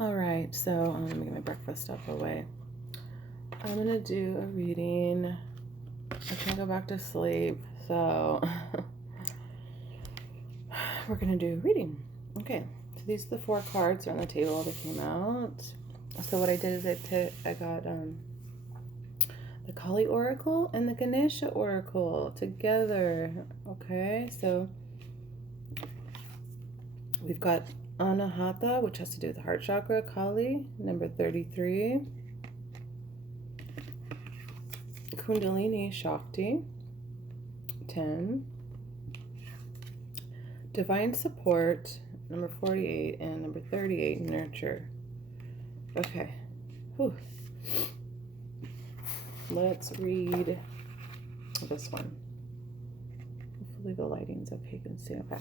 All right, so let me get my breakfast stuff away. I'm gonna do a reading. I can't go back to sleep, so we're gonna do a reading. Okay, so these are the 4 cards on the table that came out. So what I did is I got the Kali Oracle and the Ganesha Oracle together. Okay, so we've got Anahata, which has to do with the heart chakra, Kali, number 33. Kundalini Shakti, 10. Divine Support, number 48, and number 38, Nurture. Okay. Whew. Let's read this one. Hopefully the lighting's okay. You can see. Okay.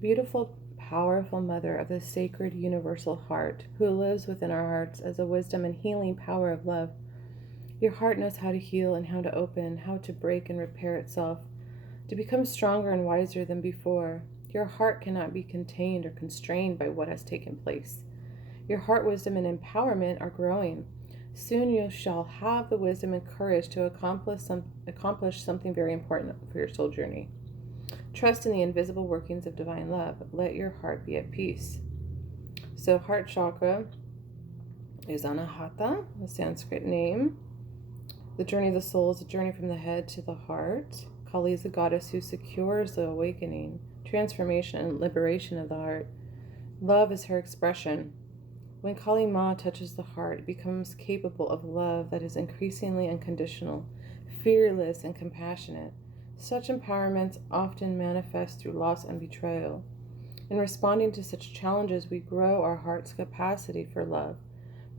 Beautiful, powerful Mother of the sacred universal heart, who lives within our hearts as a wisdom and healing power of love. Your heart knows how to heal and how to open, how to break and repair itself, to become stronger and wiser than before. Your heart cannot be contained or constrained by what has taken place. Your heart wisdom and empowerment are growing. Soon you shall have the wisdom and courage to accomplish something very important for your soul journey. Trust in the invisible workings of divine love. Let your heart be at peace. So heart chakra is Anahata, the Sanskrit name. The journey of the soul is a journey from the head to the heart. Kali is the goddess who secures the awakening, transformation, and liberation of the heart. Love is her expression. When Kali Ma touches the heart, it becomes capable of love that is increasingly unconditional, fearless, and compassionate. Such empowerments often manifest through loss and betrayal. In responding to such challenges, we grow our heart's capacity for love,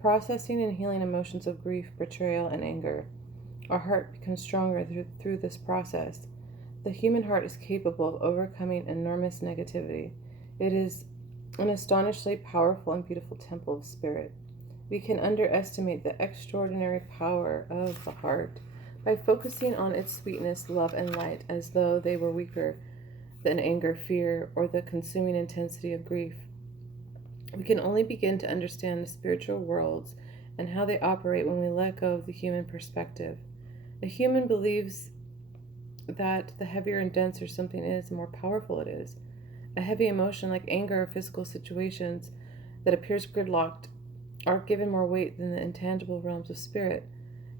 processing and healing emotions of grief, betrayal, and anger. Our heart becomes stronger through this process. The human heart is capable of overcoming enormous negativity. It is an astonishingly powerful and beautiful temple of spirit. We can underestimate the extraordinary power of the heart by focusing on its sweetness, love, and light as though they were weaker than anger, fear, or the consuming intensity of grief. We can only begin to understand the spiritual worlds and how they operate when we let go of the human perspective. A human believes that the heavier and denser something is, the more powerful it is. A heavy emotion like anger or physical situations that appears gridlocked are given more weight than the intangible realms of spirit.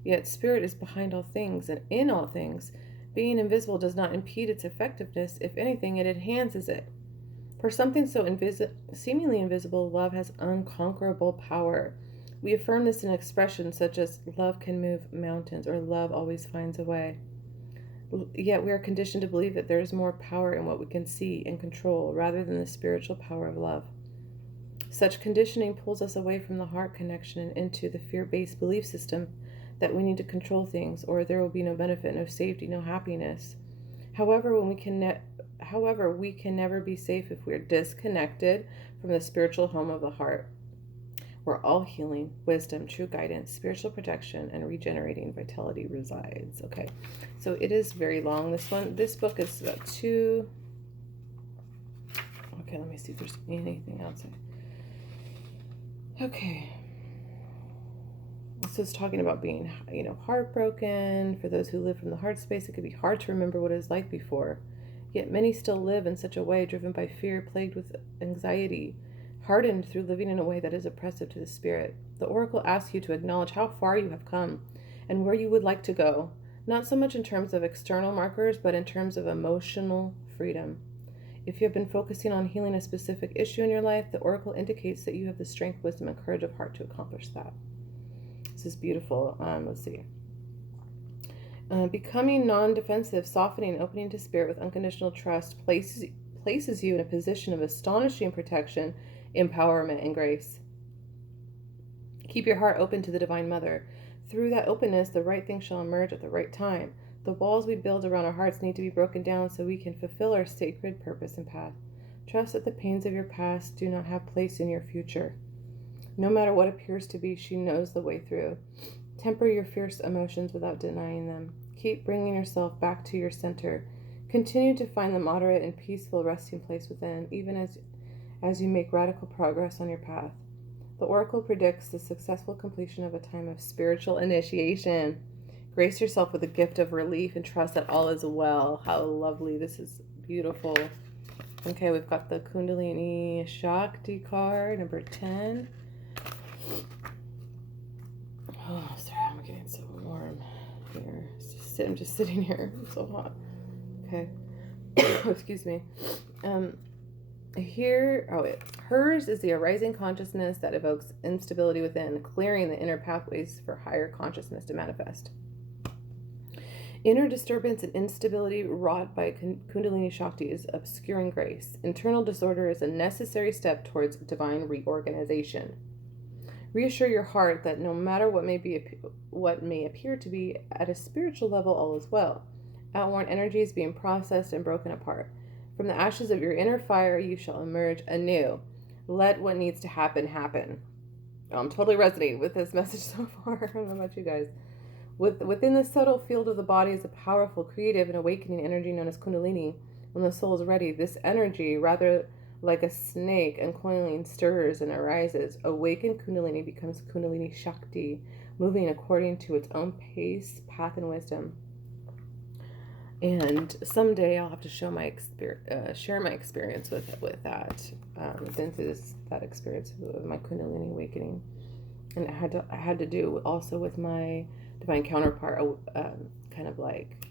Yet spirit is behind all things and in all things. Being invisible does not impede its effectiveness. If anything, it enhances it. For something so seemingly invisible, love has unconquerable power. We affirm this in expressions such as love can move mountains or love always finds a way. Yet we are conditioned to believe that there is more power in what we can see and control rather than the spiritual power of love. Such conditioning pulls us away from the heart connection and into the fear-based belief system that we need to control things or there will be no benefit, no safety, no happiness. However, we can never be safe if we are disconnected from the spiritual home of the heart, where all healing, wisdom, true guidance, spiritual protection, and regenerating vitality resides. Okay, so it is very long. This book is about 2. Okay, let me see if there's anything else. Okay. So it's talking about being, heartbroken. For those who live from the heart space, it could be hard to remember what it was like before. Yet many still live in such a way, driven by fear, plagued with anxiety, hardened through living in a way that is oppressive to the spirit. The oracle asks you to acknowledge how far you have come and where you would like to go, not so much in terms of external markers, but in terms of emotional freedom. If you have been focusing on healing a specific issue in your life, the oracle indicates that you have the strength, wisdom, and courage of heart to accomplish that. This is beautiful. Let's see. Becoming non-defensive, softening, opening to spirit with unconditional trust places you in a position of astonishing protection, empowerment, and grace. Keep your heart open to the Divine Mother. Through that openness, the right thing shall emerge at the right time. The walls we build around our hearts need to be broken down so we can fulfill our sacred purpose and path. Trust that the pains of your past do not have place in your future. No matter what appears to be, she knows the way through. Temper your fierce emotions without denying them. Keep bringing yourself back to your center. Continue to find the moderate and peaceful resting place within, even as you make radical progress on your path. The oracle predicts the successful completion of a time of spiritual initiation. Grace yourself with the gift of relief and trust that all is well. How lovely. This is beautiful. Okay, we've got the Kundalini Shakti card, number 10. Oh, sorry, I'm getting so warm here. I'm just sitting here. It's so hot. Okay. Excuse me. Hers is the arising consciousness that evokes instability within, clearing the inner pathways for higher consciousness to manifest. Inner disturbance and instability wrought by Kundalini Shakti is obscuring grace. Internal disorder is a necessary step towards divine reorganization. Reassure your heart that no matter what may appear to be at a spiritual level, all is well. Outworn energy is being processed and broken apart. From the ashes of your inner fire, you shall emerge anew. Let what needs to happen, happen. Oh, I'm totally resonating with this message so far. I don't know about you guys. Within the subtle field of the body is a powerful, creative, and awakening energy known as Kundalini. When the soul is ready, this energy, rather like a snake uncoiling, stirs and arises. Awakened Kundalini becomes Kundalini Shakti, moving according to its own pace, path, and wisdom. And someday I'll have to share my experience with that. I've been through that experience of my Kundalini awakening, and I had to do also with my divine counterpart, kind of like,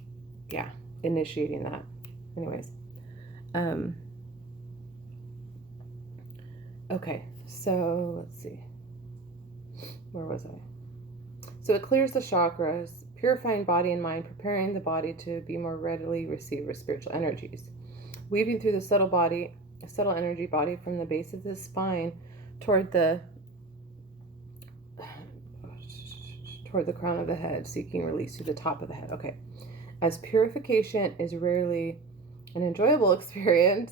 initiating that. Anyways, okay, so let's see, where was I? So it clears the chakras, purifying body and mind, preparing the body to be more readily receive with spiritual energies, weaving through the subtle energy body from the base of the spine toward the crown of the head, seeking release to the top of the head. Okay. As purification is rarely an enjoyable experience,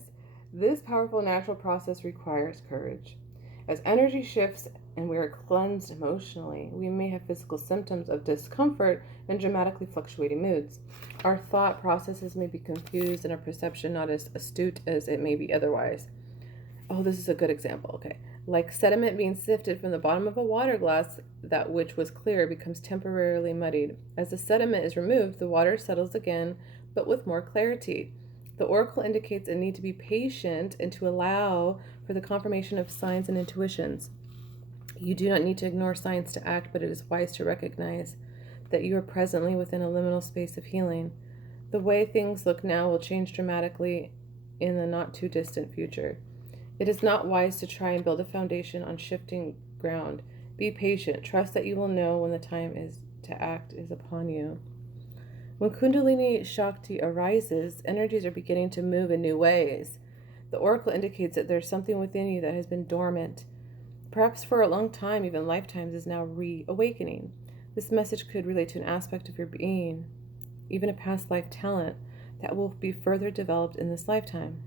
this powerful natural process requires courage. As energy shifts and we are cleansed emotionally, we may have physical symptoms of discomfort and dramatically fluctuating moods. Our thought processes may be confused and our perception not as astute as it may be otherwise. Oh, this is a good example. Okay. Like sediment being sifted from the bottom of a water glass, that which was clear becomes temporarily muddied. As the sediment is removed, the water settles again, but with more clarity. The oracle indicates a need to be patient and to allow for the confirmation of signs and intuitions. You do not need to ignore signs to act, but it is wise to recognize that you are presently within a liminal space of healing. The way things look now will change dramatically in the not too distant future. It is not wise to try and build a foundation on shifting ground. Be patient. Trust that you will know when the time to act is upon you. When Kundalini Shakti arises, energies are beginning to move in new ways. The oracle indicates that there's something within you that has been dormant. Perhaps for a long time, even lifetimes, is now reawakening. This message could relate to an aspect of your being, even a past life talent that will be further developed in this lifetime.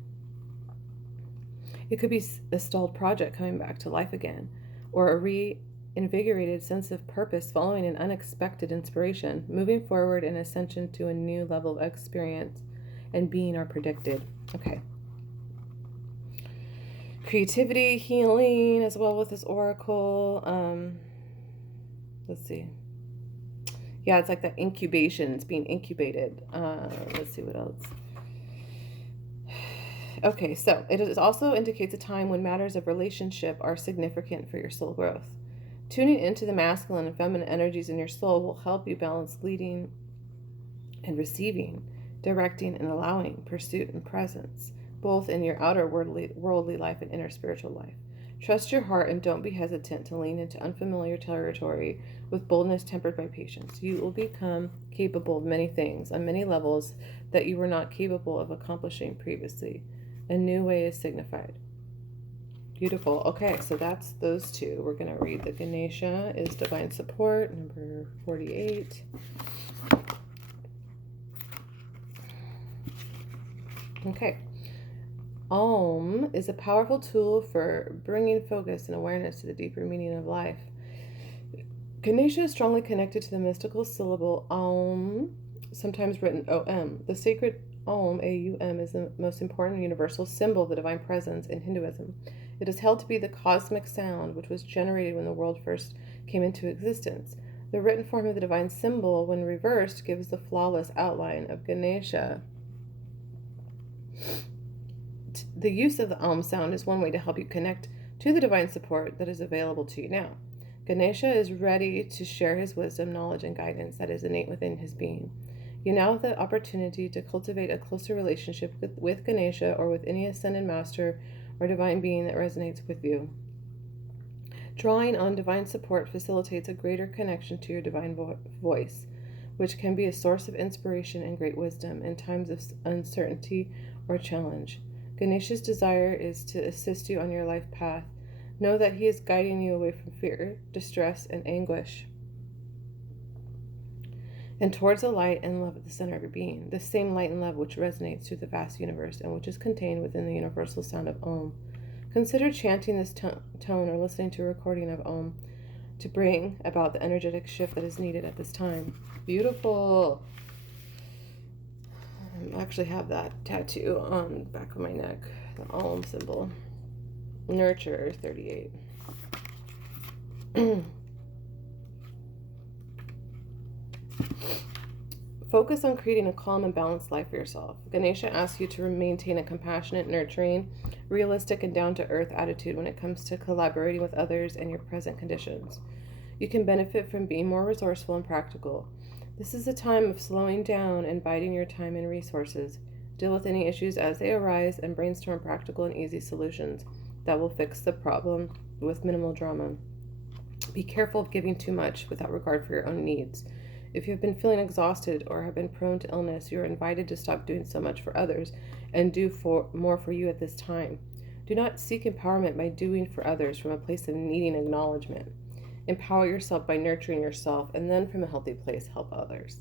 It could be a stalled project coming back to life again, or a reinvigorated sense of purpose following an unexpected inspiration. Moving forward, an ascension to a new level of experience and being are predicted. Okay. Creativity, healing, as well with this oracle. Let's see. Yeah, it's like that incubation. It's being incubated. Let's see what else. Okay, so it also indicates a time when matters of relationship are significant for your soul growth. Tuning into the masculine and feminine energies in your soul will help you balance leading and receiving, directing and allowing, pursuit and presence, both in your outer worldly life and inner spiritual life. Trust your heart and don't be hesitant to lean into unfamiliar territory with boldness tempered by patience. You will become capable of many things on many levels that you were not capable of accomplishing previously. A new way is signified. Beautiful. Okay, so that's those two. We're going to read the Ganesha is divine support, number 48. Okay. Om is a powerful tool for bringing focus and awareness to the deeper meaning of life. Ganesha is strongly connected to the mystical syllable Om, sometimes written O-M. The sacred Om, A-U-M, is the most important universal symbol of the divine presence in Hinduism. It is held to be the cosmic sound which was generated when the world first came into existence. The written form of the divine symbol, when reversed, gives the flawless outline of Ganesha. The use of the sound is one way to help you connect to the divine support that is available to you now. Ganesha is ready to share his wisdom, knowledge, and guidance that is innate within his being. You now have the opportunity to cultivate a closer relationship with Ganesha or with any ascended master or divine being that resonates with you. Drawing on divine support facilitates a greater connection to your divine voice, which can be a source of inspiration and great wisdom in times of uncertainty or challenge. Ganesha's desire is to assist you on your life path. Know that he is guiding you away from fear, distress, and anguish, and towards the light and love at the center of your being, the same light and love which resonates through the vast universe and which is contained within the universal sound of Om. Consider chanting this tone or listening to a recording of Om to bring about the energetic shift that is needed at this time. Beautiful. I actually have that tattoo on the back of my neck, the Om symbol. Nurture 38. Focus on creating a calm and balanced life for yourself. Ganesha asks you to maintain a compassionate, nurturing, realistic, and down-to-earth attitude when it comes to collaborating with others and your present conditions. You can benefit from being more resourceful and practical. This is a time of slowing down and biding your time and resources. Deal with any issues as they arise and brainstorm practical and easy solutions that will fix the problem with minimal drama. Be careful of giving too much without regard for your own needs. If you have been feeling exhausted or have been prone to illness, you are invited to stop doing so much for others and do more for you at this time. Do not seek empowerment by doing for others from a place of needing acknowledgement. Empower yourself by nurturing yourself, and then from a healthy place, help others.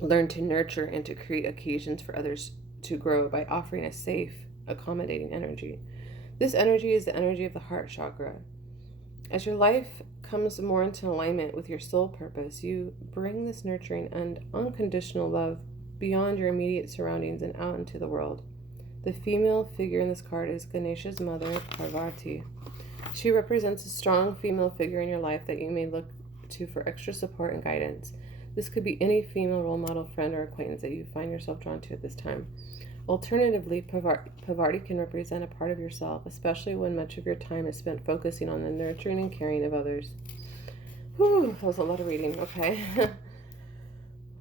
Learn to nurture and to create occasions for others to grow by offering a safe, accommodating energy. This energy is the energy of the heart chakra. As your life comes more into alignment with your soul purpose, you bring this nurturing and unconditional love beyond your immediate surroundings and out into the world. The female figure in this card is Ganesha's mother, Parvati. She represents a strong female figure in your life that you may look to for extra support and guidance. This could be any female role model, friend, or acquaintance that you find yourself drawn to at this time. Alternatively, Parvati can represent a part of yourself, especially when much of your time is spent focusing on the nurturing and caring of others. Whew, that was a lot of reading. Okay.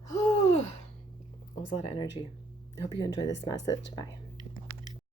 That was a lot of energy. I hope you enjoy this message. Bye.